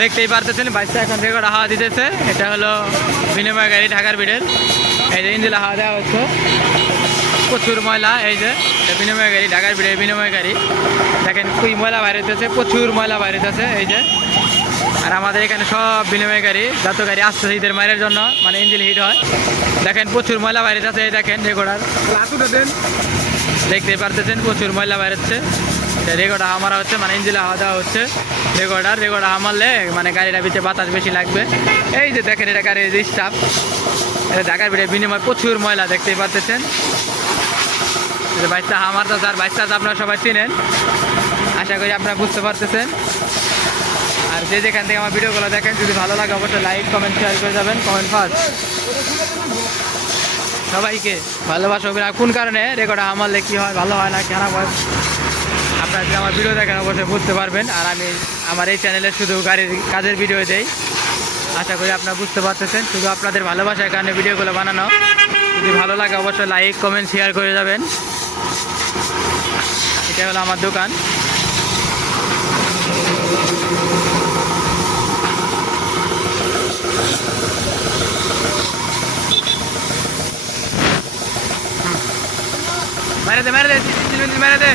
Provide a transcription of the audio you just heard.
দেখতেই পারতেছেন বাইকটা এখন রেকর্ড হাওয়া দিতেছে। এটা হলো বিনিময় গাড়ি ঢাকার বিডের। এই যে ইঞ্জিলে হাওয়া দেওয়া হচ্ছে, প্রচুর ময়লা। এই যে এটা বিনিময় গাড়ি ঢাকার বিডের বিনিময় গাড়ি। দেখেন খুবই ময়লা বাইরে হইতেছে, প্রচুর ময়লা বাইরে হইতেছে। এই যে আর আমাদের এখানে সব বিনিময় গাড়ি, যত গাড়ি আসছে ঈদের মায়ের জন্য মানে ইঞ্জিন হিট হয়। দেখেন প্রচুর ময়লা বাইরে আছে। এই দেখেন রেকর্ডার দেখতেই পারতেছেন, প্রচুর ময়লা বাইরেছে। রেকর্ড হাওয়া মারা হচ্ছে, মানে ইঞ্জিলে হাওয়া দেওয়া হচ্ছে। রেকর্ড হাওয়া মারলে মানে গাড়িটা পিছিয়ে বাতাস বেশি লাগবে। এই যে দেখেন এটা গাড়ির স্টাফ, এটা ঢাকার ভিড়ে বিনিময় প্রচুর ময়লা দেখতেই পারতেছেন। বাইশটা হাওয়া মারতেছে, আর বাইশটা আপনারা সবাই চিনেন, আশা করি আপনারা বুঝতে পারতেছেন। আর যে যেখান থেকে আমার ভিডিওগুলো দেখেন, যদি ভালো লাগে অবশ্যই লাইক কমেন্ট শেয়ার করে যাবেন। কমেন্ট ফার্স্ট সবাইকে ভালোবাসা হবে। আর কোন কারণে রেকর্ড আমারলে কী হয়, ভালো হয় না খারাপ হয়, আপনারা যদি আমার ভিডিও দেখেন অবশ্যই বুঝতে পারবেন। আর আমি আমার এই চ্যানেলে শুধু গাড়ির কাজের ভিডিও দেই, আশা করি আপনারা বুঝতে পারতেছেন। শুধু আপনাদের ভালোবাসার কারণে ভিডিওগুলো বানানো। যদি ভালো লাগে অবশ্যই লাইক কমেন্ট শেয়ার করে যাবেন। এটা হলো আমার দোকান। মেরে দে মেরে দে মেরে দে।